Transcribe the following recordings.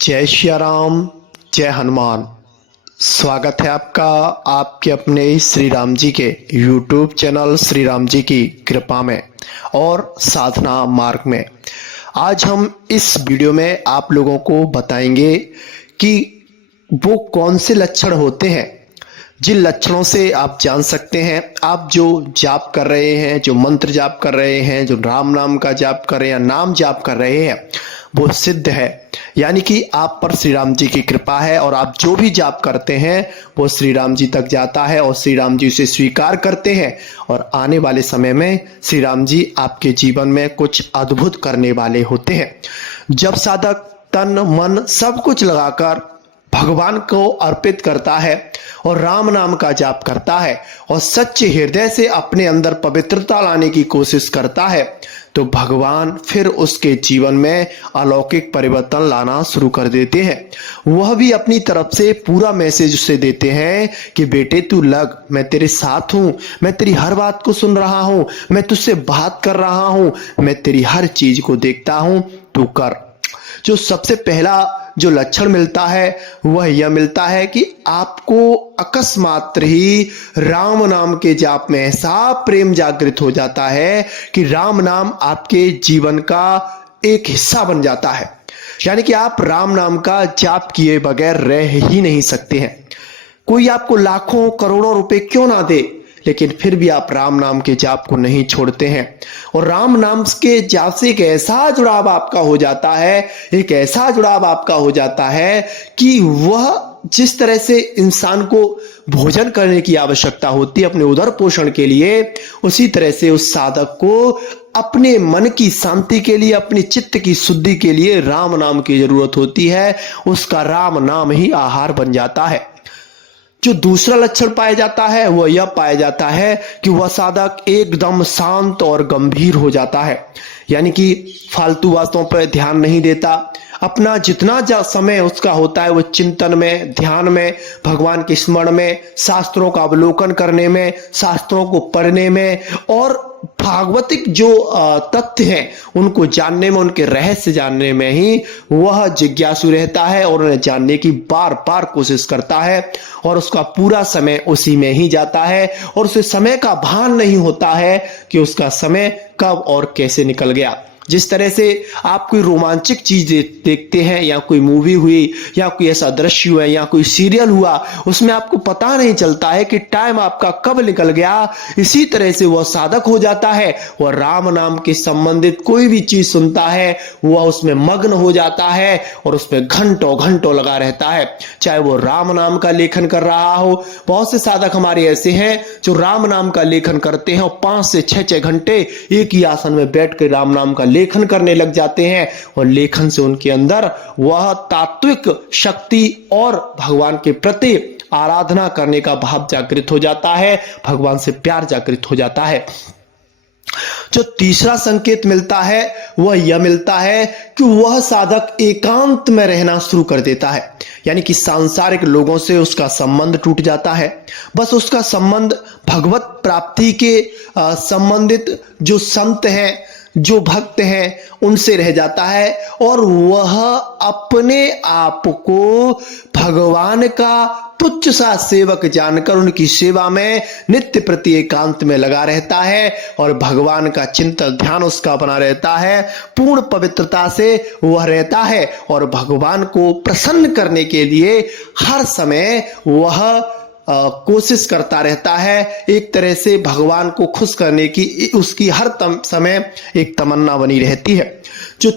जय श्री राम, जय हनुमान। स्वागत है आपका आपके अपने श्री राम जी के YouTube चैनल श्री राम जी की कृपा में और साधना मार्ग में। आज हम इस वीडियो में आप लोगों को बताएंगे कि वो कौन से लक्षण होते हैं जिन लक्षणों से आप जान सकते हैं आप जो जाप कर रहे हैं, जो मंत्र जाप कर रहे हैं, जो राम नाम का जाप कर रहे हैं या नाम जाप कर रहे हैं वो सिद्ध है। यानी कि आप पर श्री राम जी की कृपा है और आप जो भी जाप करते हैं वो श्री राम जी तक जाता है और श्री राम जी उसे स्वीकार करते हैं और आने वाले समय में श्री राम जी आपके जीवन में कुछ अद्भुत करने वाले होते हैं। जब साधक तन मन सब कुछ लगाकर भगवान को अर्पित करता है और राम नाम का जाप करता है और सच्चे हृदय से अपने अंदर पवित्रता लाने की कोशिश करता है तो भगवान फिर उसके जीवन में अलौकिक परिवर्तन लाना शुरू कर देते हैं। वह भी अपनी तरफ से पूरा मैसेज उसे देते हैं कि बेटे तू लग, मैं तेरे साथ हूं, मैं तेरी हर बात को सुन रहा हूं, मैं तुझसे बात कर रहा हूं, मैं तेरी हर चीज को देखता हूं, तू कर। जो सबसे पहला जो लक्षण मिलता है वह यह मिलता है कि आपको अकस्मात ही राम नाम के जाप में ऐसा प्रेम जागृत हो जाता है कि राम नाम आपके जीवन का एक हिस्सा बन जाता है। यानी कि आप राम नाम का जाप किए बगैर रह ही नहीं सकते हैं। कोई आपको लाखों करोड़ों रुपए क्यों ना दे, लेकिन फिर भी आप राम नाम के जाप को नहीं छोड़ते हैं और राम नाम के जाप से एक ऐसा जुड़ाव आपका हो जाता है, एक ऐसा जुड़ाव आपका हो जाता है कि वह जिस तरह से इंसान को भोजन करने की आवश्यकता होती है अपने उदर पोषण के लिए, उसी तरह से उस साधक को अपने मन की शांति के लिए, अपनी चित्त की शुद्धि के लिए राम नाम की जरूरत होती है। उसका राम नाम ही आहार बन जाता है। जो दूसरा लक्षण पाया जाता है वह यह पाया जाता है कि वह साधक एकदम शांत और गंभीर हो जाता है। यानी कि फालतू बातों पर ध्यान नहीं देता। अपना जितना समय उसका होता है वो चिंतन में, ध्यान में, भगवान के स्मरण में, शास्त्रों का अवलोकन करने में, शास्त्रों को पढ़ने में और भागवतिक जो तथ्य हैं उनको जानने में, उनके रहस्य जानने में ही वह जिज्ञासु रहता है और उन्हें जानने की बार बार कोशिश करता है और उसका पूरा समय उसी में ही जाता है और उसे समय का भान नहीं होता है कि उसका समय कब और कैसे निकल गया। जिस तरह से आप कोई रोमांचक चीज देखते हैं या कोई मूवी हुई या कोई ऐसा दृश्य हुआ या कोई सीरियल हुआ, उसमें आपको पता नहीं चलता है कि टाइम आपका कब निकल गया। इसी तरह से वह साधक हो जाता है, वह राम नाम के संबंधित कोई भी चीज सुनता है वह उसमें मग्न हो जाता है और उसमें घंटों घंटों लगा रहता है, चाहे वो राम नाम का लेखन कर रहा हो। बहुत से साधक हमारे ऐसे हैं जो राम नाम का लेखन करते हैं और 5 से 6 घंटे एक ही आसन में बैठ कर राम नाम का लेखन करने लग जाते हैं और लेखन से उनके अंदर वह तात्विक शक्ति और भगवान के प्रति आराधना करने का भाव जागृत हो जाता है, भगवान से प्यार जागृत हो जाता है। जो तीसरा संकेत मिलता है वह यह मिलता है कि वह साधक एकांत में रहना शुरू कर देता है। यानी कि सांसारिक लोगों से उसका संबंध टूट जाता है। बस उसका संबंध भगवत प्राप्ति के संबंधित जो संत हैं, जो भक्त हैं उनसे रह जाता है और वह अपने आप को भगवान का तुच्छ सा सेवक जानकर उनकी सेवा में नित्य प्रति एकांत में लगा रहता है और भगवान का चिंतन ध्यान उसका बना रहता है। पूर्ण पवित्रता से वह रहता है और भगवान को प्रसन्न करने के लिए हर समय वह कोशिश करता रहता है। एक तरह से भगवान को खुश करने की उसकी हर समय एक तमन्ना बनी रहती है। जो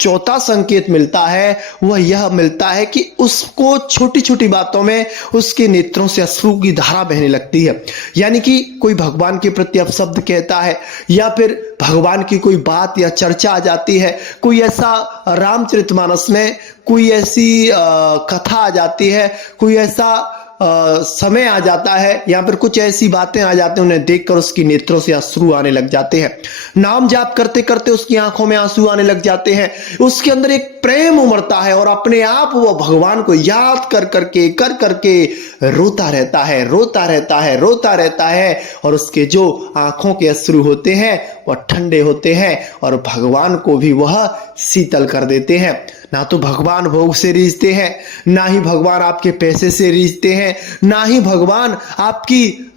चौथा संकेत मिलता है वह यह मिलता है कि उसको छोटी छोटी बातों में उसके नेत्रों से अश्रु की धारा बहने लगती है। यानी कि कोई भगवान के प्रति अपशब्द कहता है या फिर भगवान की कोई बात या चर्चा आ जाती है, कोई ऐसा रामचरितमानस में कोई ऐसी कथा आ जाती है, कोई ऐसा समय आ जाता है या फिर कुछ ऐसी बातें आ जाती हैं, उन्हें देखकर उसकी नेत्रों से अश्रु आने लग जाते हैं। नाम जाप करते करते उसकी आंखों में आंसू आने लग जाते हैं। उसके अंदर एक प्रेम उमड़ता है और अपने आप वो भगवान को याद कर करके रोता रहता है, रोता रहता है, रोता रहता है और उसके जो आंखों के अश्रु होते हैं वह ठंडे होते हैं और भगवान को भी वह शीतल कर देते हैं। ना तो भगवान भोग से रीझते हैं, ना ही भगवान आपके पैसे से रीझते हैं, ना ही भगवान आपकी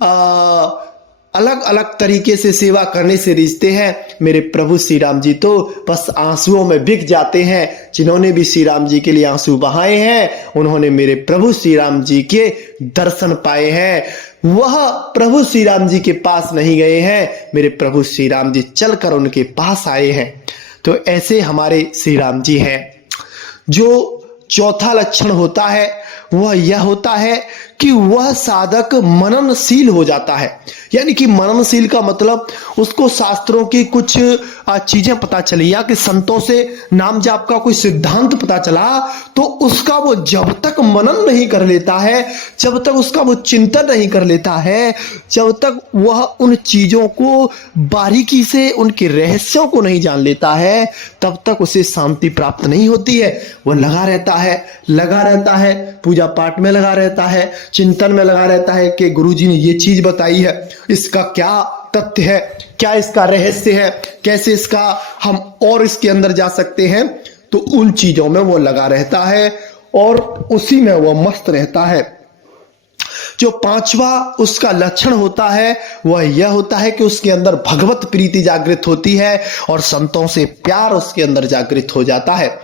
अलग अलग तरीके से सेवा करने से रीझते हैं। मेरे प्रभु श्री राम जी तो बस आंसुओं में बिक जाते हैं। जिन्होंने भी श्री राम जी के लिए आंसू बहाए हैं उन्होंने मेरे प्रभु श्री राम जी के दर्शन पाए हैं। वह प्रभु श्री राम जी के पास नहीं गए हैं, मेरे प्रभु श्री राम जी चलकर उनके पास आए हैं। तो ऐसे हमारे श्री राम जी हैं। जो चौथा लक्षण होता है वह यह होता है कि वह साधक मननशील हो जाता है। यानी कि मननशील का मतलब उसको शास्त्रों की कुछ चीजें पता चली या कि संतों से नाम जाप का कोई सिद्धांत पता चला, तो उसका वो जब तक मनन नहीं कर लेता है, जब तक उसका वो चिंतन नहीं कर लेता है, जब तक वह उन चीजों को बारीकी से उनके रहस्यों को नहीं जान लेता है, तब तक उसे शांति प्राप्त नहीं होती है। वह लगा रहता है पूजा पाठ में, लगा रहता है चिंतन में, लगा रहता है कि गुरुजी ने ये चीज बताई है, इसका क्या तथ्य है, क्या इसका रहस्य है, कैसे इसका हम और इसके अंदर जा सकते हैं। तो उन चीजों में वो लगा रहता है और उसी में वो मस्त रहता है। जो पांचवा उसका लक्षण होता है वह यह होता है कि उसके अंदर भगवत प्रीति जागृत होती है और संतों से प्यार उसके अंदर जागृत हो जाता है।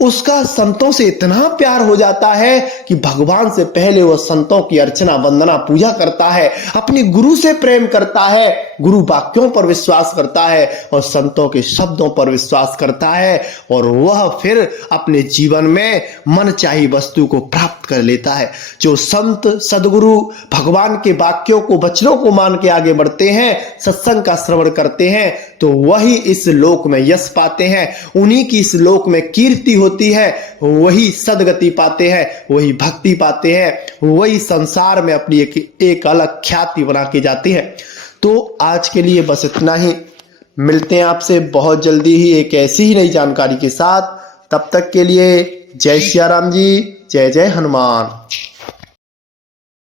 उसका संतों से इतना प्यार हो जाता है कि भगवान से पहले वह संतों की अर्चना वंदना पूजा करता है, अपने गुरु से प्रेम करता है, गुरु वाक्यों पर विश्वास करता है और संतों के शब्दों पर विश्वास करता है, और वह फिर अपने जीवन में मनचाही वस्तु को प्राप्त कर लेता है। जो संत सदगुरु भगवान के वाक्यों को वचनों को मान के आगे बढ़ते हैं, सत्संग का श्रवण करते हैं, तो वही इस लोक में यश पाते हैं, उन्हीं की इस लोक में कीर्ति होती है, वही सदगति पाते हैं, वही भक्ति पाते हैं, वही संसार में अपनी एक अलग ख्याति बना के जाते हैं। तो आज के लिए बस इतना ही। मिलते हैं आपसे बहुत जल्दी ही एक ऐसी ही नई जानकारी के साथ। तब तक के लिए जय सिया राम जी, जय जय हनुमान।